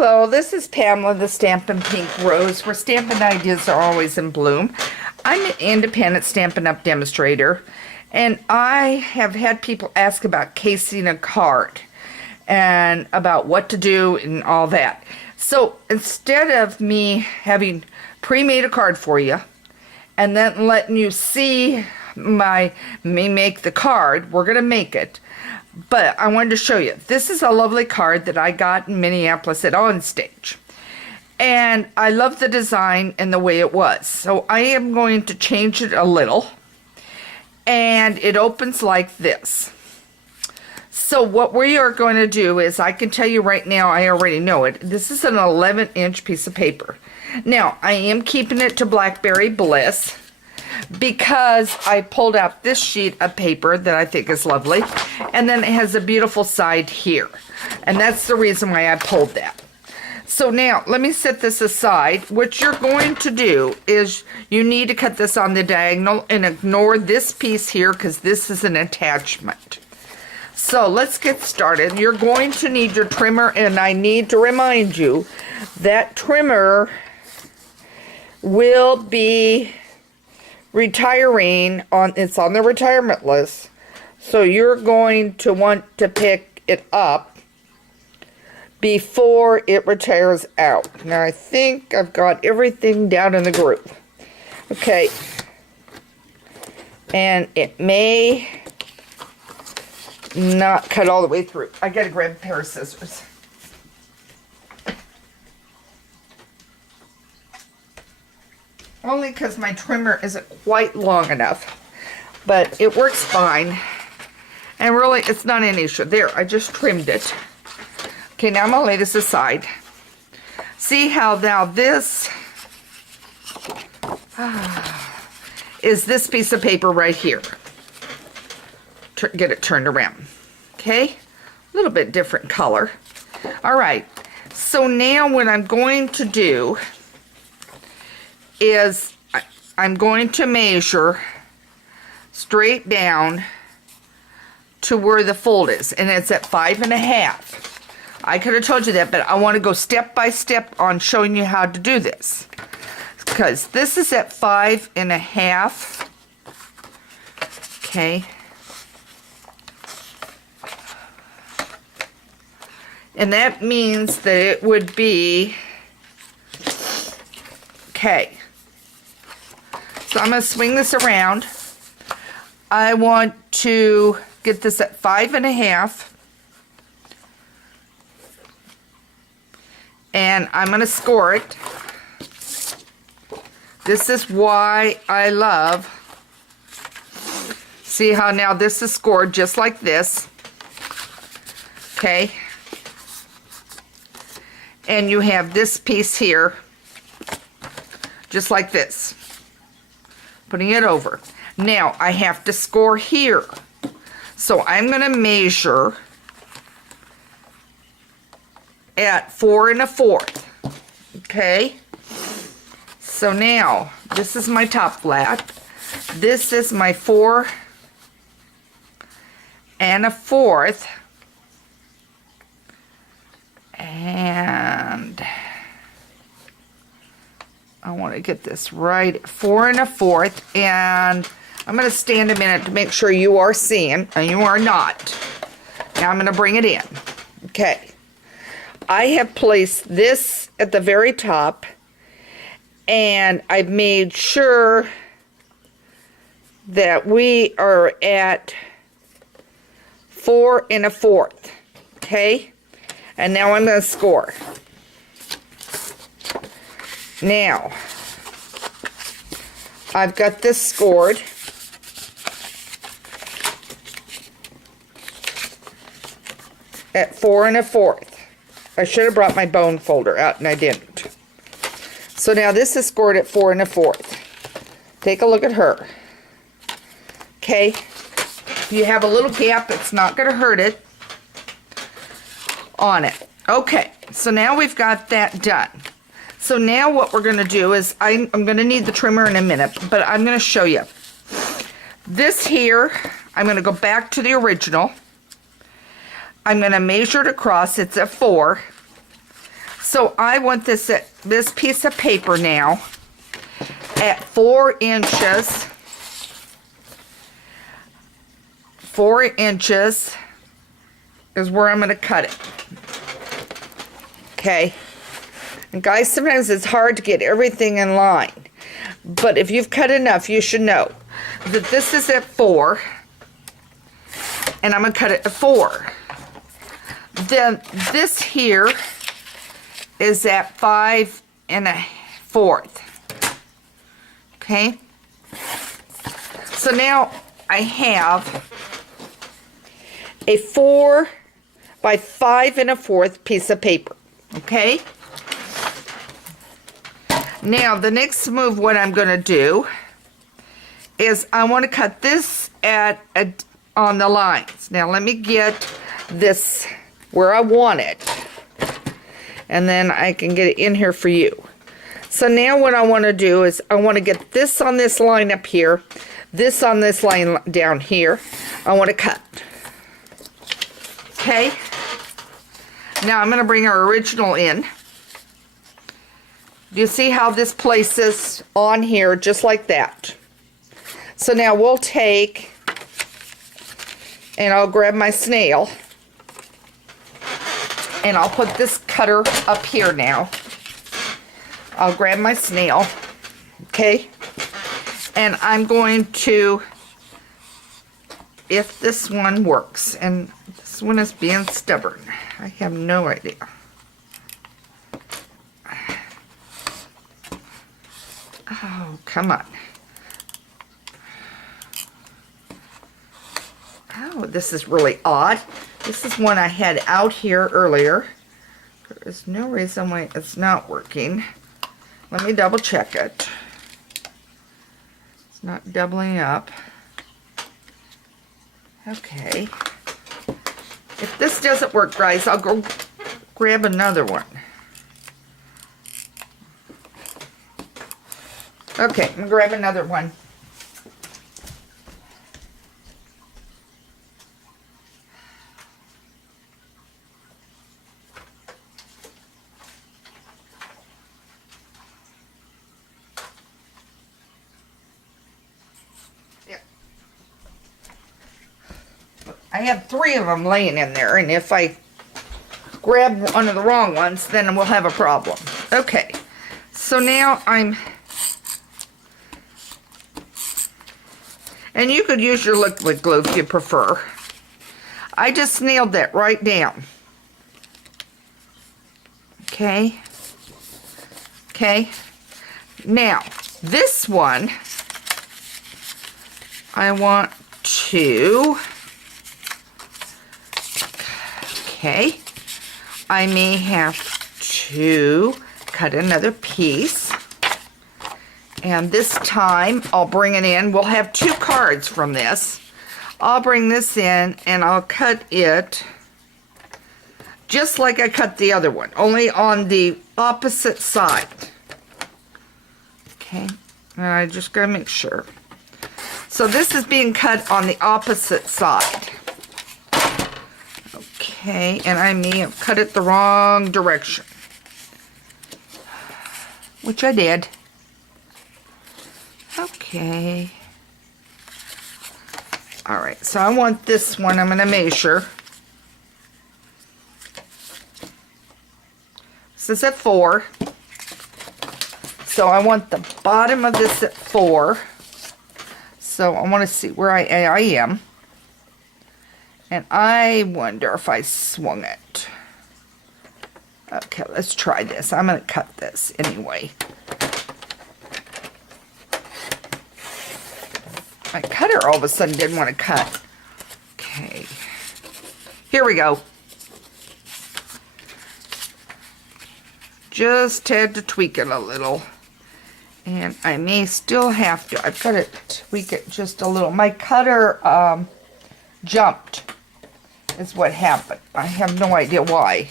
Hello, this is Pamela, the Stampin' Pink Rose, where Stampin' Ideas are always in bloom. I'm an independent Stampin' Up! Demonstrator, and I have had people ask about casing a card and about what to do and all that. So instead of me having pre-made a card for you and then letting you see me make the card, we're going to make it. But I wanted to show you. This is a lovely card that I got in Minneapolis at OnStage. And I love the design and the way it was. So I am going to change it a little. And it opens like this. So what we are going to do is, I can tell you right now, I already know it. This is an 11-inch piece of paper. Now, I am keeping it to Blackberry Bliss, because I pulled out this sheet of paper that I think is lovely, and then it has a beautiful side here, and that's the reason why I pulled that. So now let me set this aside. What you're going to do is you need to cut this on the diagonal and ignore this piece here, because this is an attachment. So let's get started. You're going to need your trimmer, and I need to remind you that trimmer will be retiring it's on the retirement list, so you're going to want to pick it up before it retires out. Now I think I've got everything down in the groove. Okay, and it may not cut all the way through. I gotta grab a pair of scissors. Only because my trimmer isn't quite long enough, but it works fine. And really, it's not an issue. There, I just trimmed it. Okay, now I'm going to lay this aside. See how now this is this piece of paper right here. Get it turned around. Okay, a little bit different color. All right, so now what I'm going to do is I'm going to measure straight down to where the fold is, and it's at 5.5. I could have told you that, but I want to go step by step on showing you how to do this, because this is at 5.5. Okay, and that means that it would be, okay, so I'm going to swing this around. I want to get this at 5.5. And I'm going to score it. This is why I love, see how now this is scored just like this. Okay. And you have this piece here, just like this. Putting it over. Now I have to score here. So I'm going to measure at 4 1/4. Okay. So now this is my top flat. This is my 4 1/4. And I want to get this right at 4 1/4, and I'm going to stand a minute to make sure you are seeing, and you are not. Now I'm going to bring it in. Okay. I have placed this at the very top, and I've made sure that we are at 4 1/4. Okay. And now I'm going to score. Now, I've got this scored. At 4 1/4. I should have brought my bone folder out, and I didn't. So now this is scored at 4 1/4. Take a look at her. Okay. You have a little gap. It's not going to hurt it on it. Okay. So now we've got that done. So now what we're going to do is, I'm going to need the trimmer in a minute, but I'm going to show you. This here, I'm going to go back to the original. I'm going to measure it across. It's at 4. So I want this piece of paper now at 4 inches. 4 inches is where I'm going to cut it. Okay. And guys, sometimes it's hard to get everything in line. But if you've cut enough, you should know that this is at 4. And I'm going to cut it at 4. Then this here is at 5 1/4. Okay. So now I have a 4 by 5 1/4 piece of paper. Okay. Now the next move, what I'm going to do is I want to cut this on the lines. Now let me get this where I want it, and then I can get it in here for you. So now what I want to do is I want to get this on this line up here, this on this line down here. I want to cut. Okay. Now I'm going to bring our original in. Do you see how this places on here just like that? So now we'll take, and I'll grab my snail, and I'll put this cutter up here now. I'll grab my snail, okay? And I'm going to, if this one works, and this one is being stubborn, I have no idea. Oh, come on. Oh, this is really odd. This is one I had out here earlier. There is no reason why it's not working. Let me double check it. It's not doubling up. Okay. If this doesn't work, guys, I'll go grab another one. Okay, I'm gonna grab another one. I have 3 of them laying in there, and if I grab one of the wrong ones, then we'll have a problem. Okay, so now and you could use your liquid glue if you prefer. I just nailed that right down. Okay. Okay. Now, this one, I want to, okay, I may have to cut another piece. And this time, I'll bring it in. We'll have 2 cards from this. I'll bring this in, and I'll cut it just like I cut the other one, only on the opposite side. Okay, and I just gotta make sure. So this is being cut on the opposite side. Okay, and I may have cut it the wrong direction, which I did. Okay. All right, so I want this one. I'm going to measure. This is at 4. So I want the bottom of this at 4. So I want to see where I am. And I wonder if I swung it. Okay, let's try this. I'm going to cut this anyway. My cutter all of a sudden didn't want to cut. Okay. Here we go. Just had to tweak it a little. And I may still have to. I've got to tweak it just a little. My cutter jumped is what happened. I have no idea why.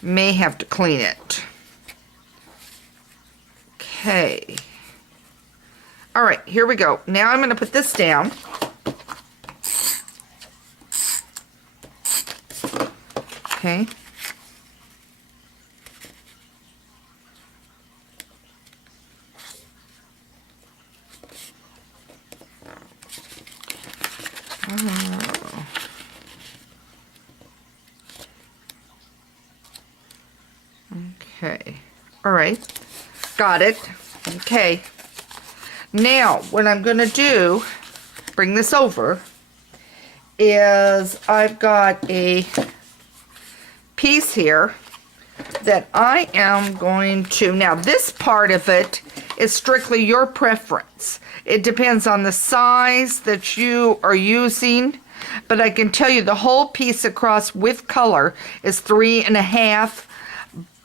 May have to clean it. Okay. All right, here we go. Now I'm going to put this down. Okay. Okay. All right. Got it. Okay. Now, what I'm going to do, bring this over, is I've got a piece here that I am going to, now this part of it is strictly your preference. It depends on the size that you are using, but I can tell you the whole piece across with color is 3.5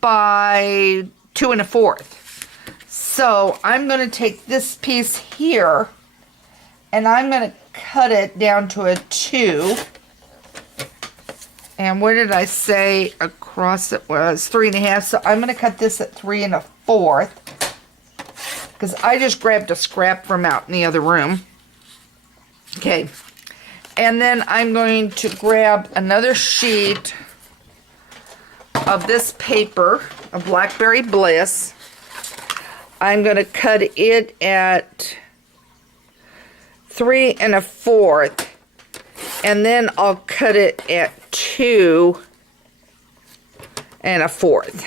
by 2 1/4. So I'm going to take this piece here and I'm going to cut it down to a 2. And what did I say across it was 3.5? So I'm going to cut this at 3 1/4 because I just grabbed a scrap from out in the other room. Okay. And then I'm going to grab another sheet of this paper, of Blackberry Bliss. I'm going to cut it at 3 1/4, and then I'll cut it at 2 1/4.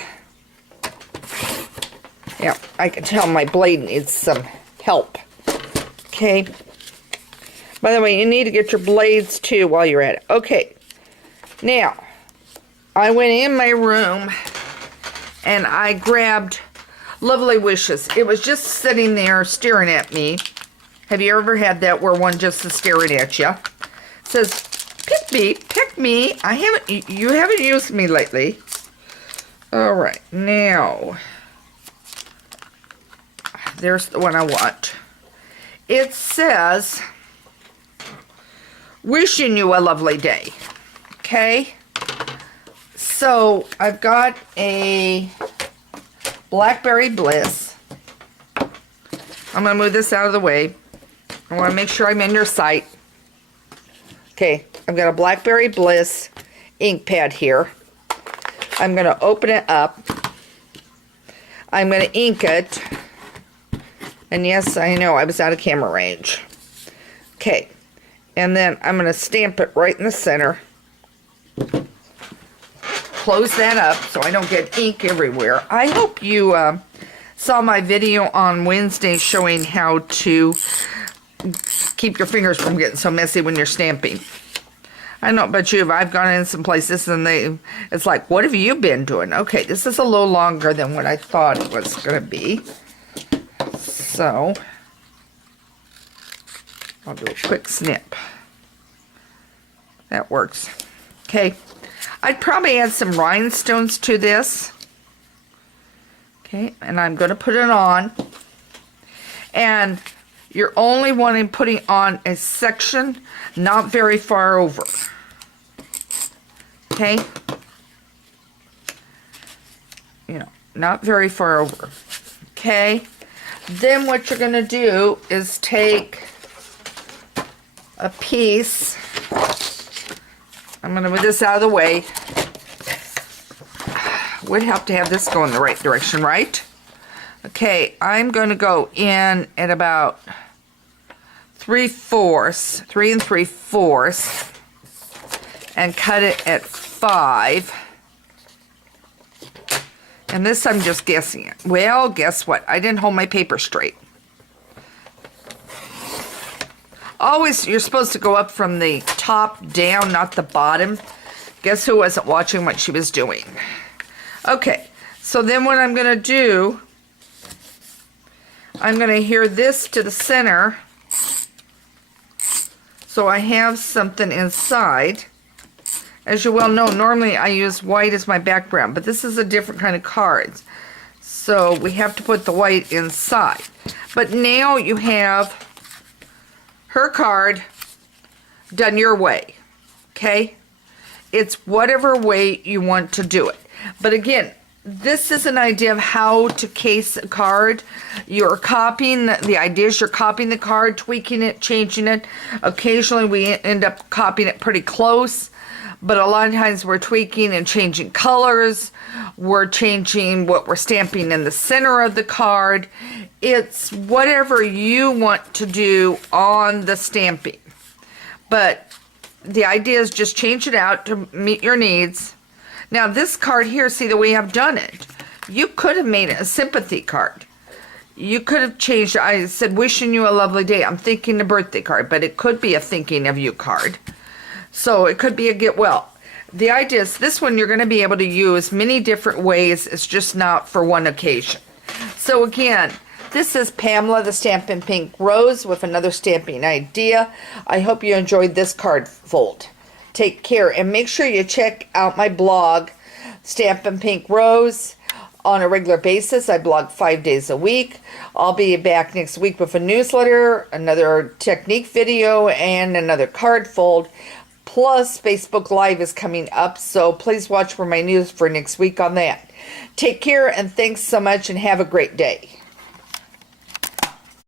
Yeah, I can tell my blade needs some help. Okay. By the way, you need to get your blades too while you're at it. Okay. Now, I went in my room and I grabbed Lovely Wishes. It was just sitting there staring at me. Have you ever had that where one just is staring at you? It says, pick me, pick me. You haven't used me lately. All right, now, there's the one I want. It says, wishing you a lovely day. Okay? So, I've got a Blackberry Bliss. I'm going to move this out of the way. I want to make sure I'm in your sight. Okay, I've got a Blackberry Bliss ink pad here. I'm going to open it up. I'm going to ink it. And yes, I know I was out of camera range. Okay, and then I'm going to stamp it right in the center. Close that up so I don't get ink everywhere. I hope you saw my video on Wednesday showing how to keep your fingers from getting so messy when you're stamping. I don't know about you, but I've gone in some places and it's like, what have you been doing? Okay, this is a little longer than what I thought it was going to be. So, I'll do a quick snip. That works. Okay. I'd probably add some rhinestones to this. Okay, and I'm going to put it on. And you're only wanting putting on a section, not very far over. Okay? You know, not very far over. Okay? Then what you're going to do is take a piece. I'm going to move this out of the way. Would have to have this go in the right direction, right? Okay, I'm going to go in at about 3/4, 3 3/4, and cut it at 5. And this I'm just guessing it. Well, guess what? I didn't hold my paper straight. Always, you're supposed to go up from the top down, not the bottom. Guess who wasn't watching what she was doing? Okay, so then what I'm going to do, I'm going to adhere this to the center so I have something inside. As you well know, normally I use white as my background, but this is a different kind of cards. So we have to put the white inside. But now you have her card done your way, okay? It's whatever way you want to do it. But again, this is an idea of how to case a card. You're copying, the idea is you're copying the card, tweaking it, changing it. Occasionally we end up copying it pretty close, but a lot of times we're tweaking and changing colors. We're changing what we're stamping in the center of the card. It's whatever you want to do on the stamping. But the idea is just change it out to meet your needs. Now this card here, see the way I've done it. You could have made it a sympathy card. You could have changed, I said, wishing you a lovely day. I'm thinking a birthday card, but it could be a thinking of you card. So it could be a get well. The idea is this one you're going to be able to use many different ways. It's just not for one occasion. So again, this is Pamela the Stampin' Pink Rose with another stamping idea. I hope you enjoyed this card fold. Take care and make sure you check out my blog, Stampin' Pink Rose, on a regular basis. I blog 5 days a week. I'll be back next week with a newsletter, another technique video, and another card fold. Plus, Facebook Live is coming up, so please watch for my news for next week on that. Take care, and thanks so much, and have a great day.